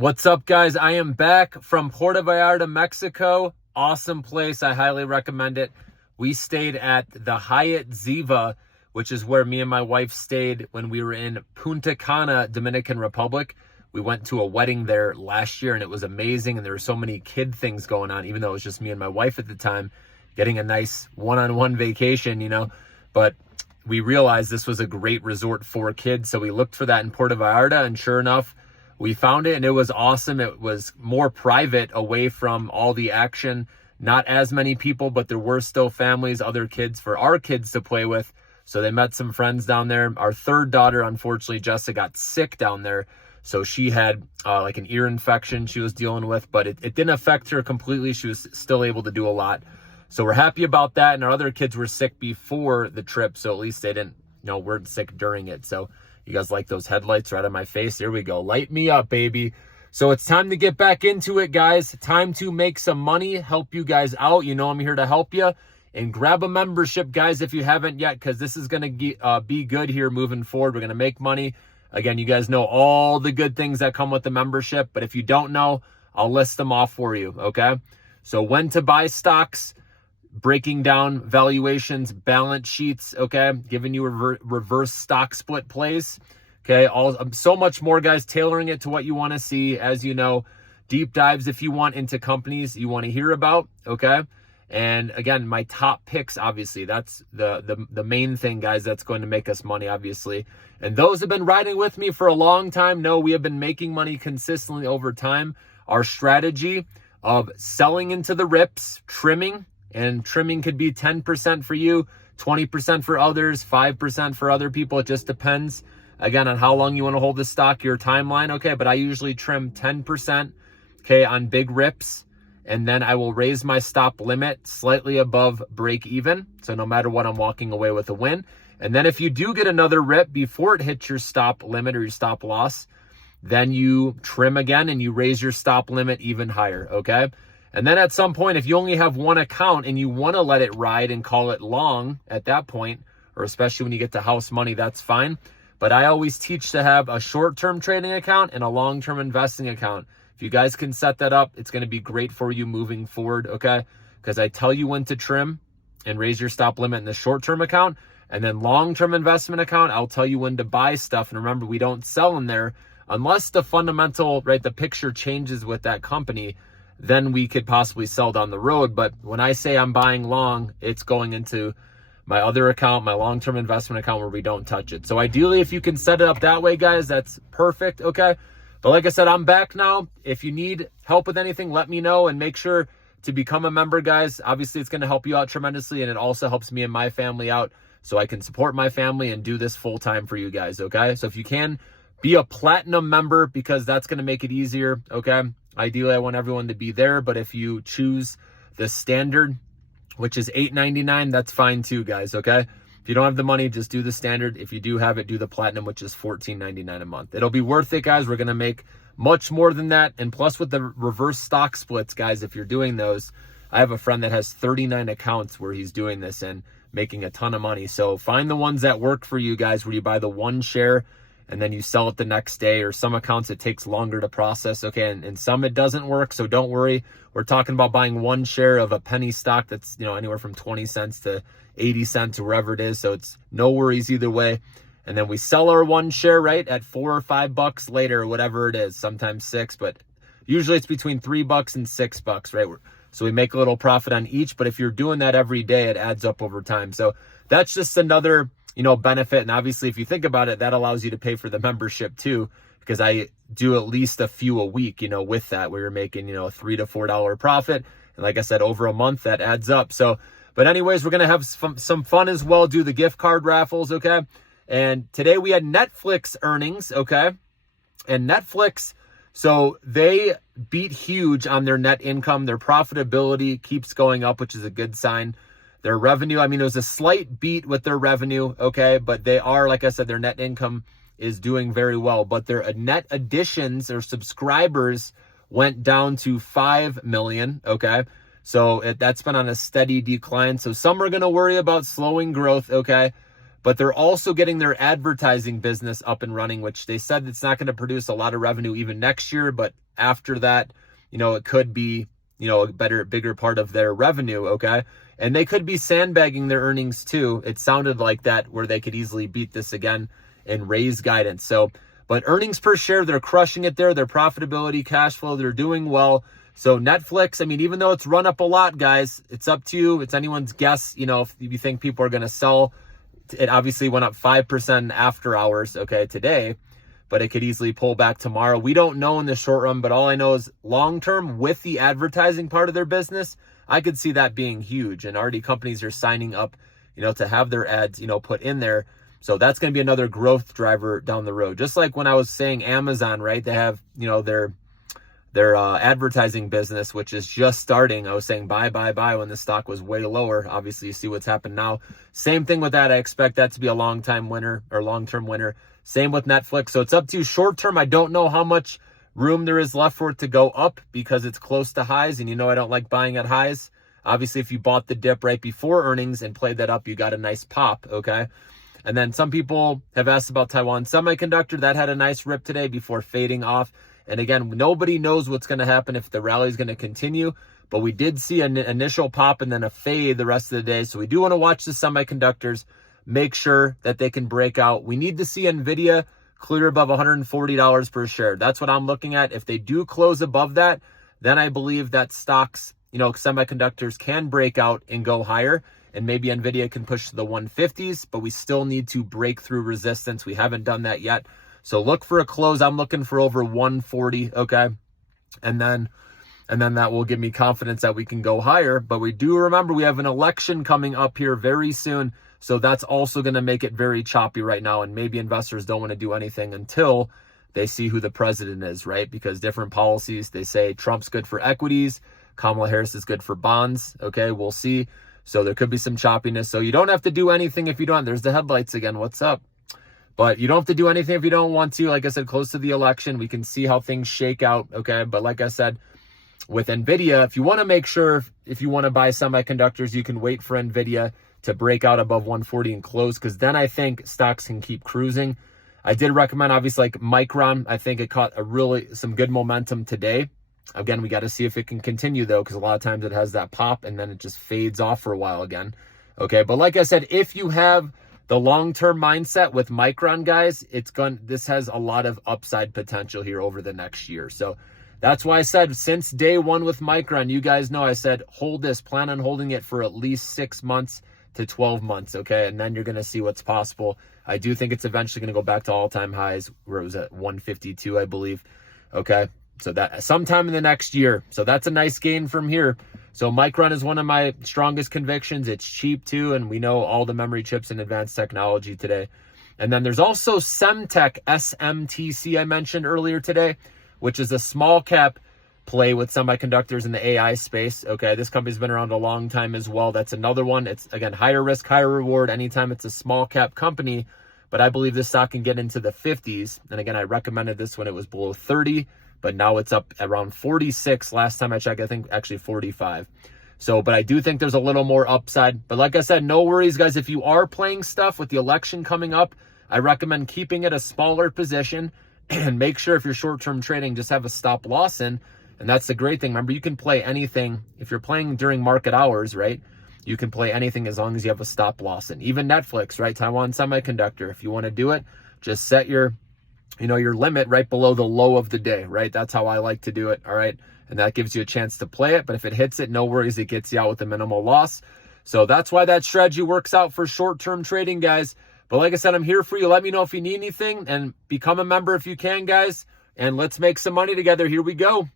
What's up, guys? I am back from Puerto Vallarta, Mexico. Awesome place. I highly recommend it. We stayed at the Hyatt Ziva, which is where me and my wife stayed when we were in Punta Cana, Dominican Republic. We went to a wedding there last year and it was amazing. And there were so many kid things going on, even though it was just me and my wife at the time, getting a nice one-on-one vacation, But we realized this was a great resort for kids. So we looked for that in Puerto Vallarta, and sure enough, we found it and it was awesome. It was more private, away from all the action. Not as many people, but there were still families, other kids for our kids to play with. So they met some friends down there. Our third daughter, unfortunately, Jessica, got sick down there. So she had like an ear infection she was dealing with, but it didn't affect her completely. She was still able to do a lot. So we're happy about that. And our other kids were sick before the trip. So at least they didn't, weren't sick during it. So you guys like those headlights right on my face? Here we go. Light me up, baby. So it's time to get back into it, guys. Time to make some money, help you guys out. I'm here to help you. And grab a membership, guys, if you haven't yet, because this is going to be good here moving forward. We're going to make money. Again, you guys know all the good things that come with the membership. But if you don't know, I'll list them off for you, okay? So when to buy stocks, breaking down valuations, balance sheets, okay? Giving you reverse stock split plays, okay? So much more, guys, tailoring it to what you want to see. As you know, deep dives if you want into companies you want to hear about, okay? And again, my top picks, obviously, that's the main thing, guys, that's going to make us money, obviously. And those have been riding with me for a long time. No, we have been making money consistently over time. Our strategy of selling into the rips, trimming, and trimming could be 10% for you, 20% for others, 5% for other people. It just depends, again, on how long you want to hold the stock, your timeline, okay? But I usually trim 10%, okay, on big rips. And then I will raise my stop limit slightly above break even. So no matter what, I'm walking away with a win. And then if you do get another rip before it hits your stop limit or your stop loss, then you trim again and you raise your stop limit even higher, okay? And then at some point, if you only have one account and you want to let it ride and call it long at that point, or especially when you get to house money, that's fine. But I always teach to have a short-term trading account and a long-term investing account. If you guys can set that up, it's going to be great for you moving forward, okay? Because I tell you when to trim and raise your stop limit in the short-term account, and then long-term investment account, I'll tell you when to buy stuff. And remember, we don't sell in there unless the fundamental, right, the picture changes with that company. Then we could possibly sell down the road. But when I say I'm buying long, it's going into my other account, my long-term investment account, where we don't touch it. So ideally, if you can set it up that way, guys, that's perfect, okay? But like I said, I'm back now. If you need help with anything, let me know, and make sure to become a member, guys. Obviously, it's going to help you out tremendously, and it also helps me and my family out so I can support my family and do this full-time for you guys, okay? So if you can, be a platinum member, because that's going to make it easier, okay? Ideally, I want everyone to be there, but if you choose the standard, which is $8.99, that's fine too, guys, okay? If you don't have the money, just do the standard. If you do have it, do the platinum, which is $14.99 a month. It'll be worth it, guys. We're going to make much more than that. And plus with the reverse stock splits, guys, if you're doing those, I have a friend that has 39 accounts where he's doing this and making a ton of money. So find the ones that work for you guys, where you buy the one share and then you sell it the next day, or some accounts it takes longer to process, okay? And some it doesn't work, so don't worry. We're talking about buying one share of a penny stock that's, anywhere from 20 cents to 80 cents or wherever it is, so it's no worries either way. And then we sell our one share, right, at $4 or $5 later, whatever it is, sometimes $6, but usually it's between $3 and $6, right? So we make a little profit on each, but if you're doing that every day, it adds up over time. So that's just another benefit. And obviously, if you think about it, that allows you to pay for the membership too, because I do at least a few a week, with that, where you're making, $3 to $4 profit. And like I said, over a month, that adds up. So, but anyways, we're going to have some fun as well, do the gift card raffles, okay? And today we had Netflix earnings, okay? And Netflix, so they beat huge on their net income. Their profitability keeps going up, which is a good sign. Their revenue, it was a slight beat with their revenue, okay? But they are, like I said, their net income is doing very well. But their net additions, their subscribers, went down to 5 million, okay? So that's been on a steady decline. So some are going to worry about slowing growth, okay? But they're also getting their advertising business up and running, which they said it's not going to produce a lot of revenue even next year. But after that, it could be, a bigger part of their revenue, okay? And they could be sandbagging their earnings too. It sounded like that, where they could easily beat this again and raise guidance. So, but earnings per share, they're crushing it there. Their profitability, cash flow, they're doing well. So Netflix, I mean, even though it's run up a lot, guys, it's up to you. It's anyone's guess, if you think people are going to sell. It obviously went up 5% after hours, okay, today, but it could easily pull back tomorrow. We don't know in the short run, but all I know is long term with the advertising part of their business, I could see that being huge. And already companies are signing up, to have their ads, put in there. So that's going to be another growth driver down the road. Just like when I was saying Amazon, right? They have, their advertising business, which is just starting. I was saying buy when the stock was way lower. Obviously, you see what's happened now. Same thing with that. I expect that to be a long-term winner. Same with Netflix. So it's up to you. Short term, I don't know how much room there is left for it to go up because it's close to highs. And I don't like buying at highs. Obviously, if you bought the dip right before earnings and played that up, you got a nice pop, okay? And then some people have asked about Taiwan Semiconductor. That had a nice rip today before fading off. And again, nobody knows what's going to happen if the rally is going to continue. But we did see an initial pop and then a fade the rest of the day. So we do want to watch the semiconductors, make sure that they can break out. We need to see NVIDIA clear above $140 per share. That's what I'm looking at. If they do close above that, then I believe that stocks, semiconductors can break out and go higher. And maybe NVIDIA can push to the 150s, but we still need to break through resistance. We haven't done that yet. So look for a close. I'm looking for over 140, okay? And then that will give me confidence that we can go higher. But we do remember we have an election coming up here very soon. So that's also going to make it very choppy right now. And maybe investors don't want to do anything until they see who the president is, right? Because different policies, they say Trump's good for equities, Kamala Harris is good for bonds, okay? We'll see. So there could be some choppiness. So you don't have to do anything if you don't. There's the headlights again. What's up? But you don't have to do anything if you don't want to. Like I said, close to the election, we can see how things shake out, okay? But like I said, with NVIDIA, if you want to make sure, if you want to buy semiconductors, you can wait for NVIDIA to break out above 140 and close, because then I think stocks can keep cruising. I did recommend, obviously, like Micron. I think it caught some good momentum today. Again, we got to see if it can continue, though, because a lot of times it has that pop and then it just fades off for a while again. Okay, but like I said, if you have the long-term mindset with Micron, guys, this has a lot of upside potential here over the next year. So that's why I said since day one with Micron, you guys know I said hold this, plan on holding it for at least 6 months to 12 months, okay? And then you're going to see what's possible. I do think it's eventually going to go back to all-time highs where it was at 152, I believe, okay? So that sometime in the next year. So that's a nice gain from here. So Micron is one of my strongest convictions. It's cheap too, and we know all the memory chips and advanced technology today. And then there's also Semtech, SMTC, I mentioned earlier today, which is a small cap play with semiconductors in the AI space. Okay, this company's been around a long time as well. That's another one. It's, again, higher risk, higher reward anytime it's a small cap company. But I believe this stock can get into the 50s. And again, I recommended this when it was below 30. But now it's up around 46. Last time I checked, I think actually 45. So, but I do think there's a little more upside. But like I said, no worries, guys. If you are playing stuff with the election coming up, I recommend keeping it a smaller position and make sure if you're short-term trading, just have a stop loss in. And that's the great thing. Remember, you can play anything. If you're playing during market hours, right, you can play anything as long as you have a stop loss in. Even Netflix, right, Taiwan Semiconductor. If you want to do it, just set your limit right below the low of the day, right? That's how I like to do it, all right? And that gives you a chance to play it. But if it hits it, no worries. It gets you out with a minimal loss. So that's why that strategy works out for short-term trading, guys. But like I said, I'm here for you. Let me know if you need anything and become a member if you can, guys. And let's make some money together. Here we go.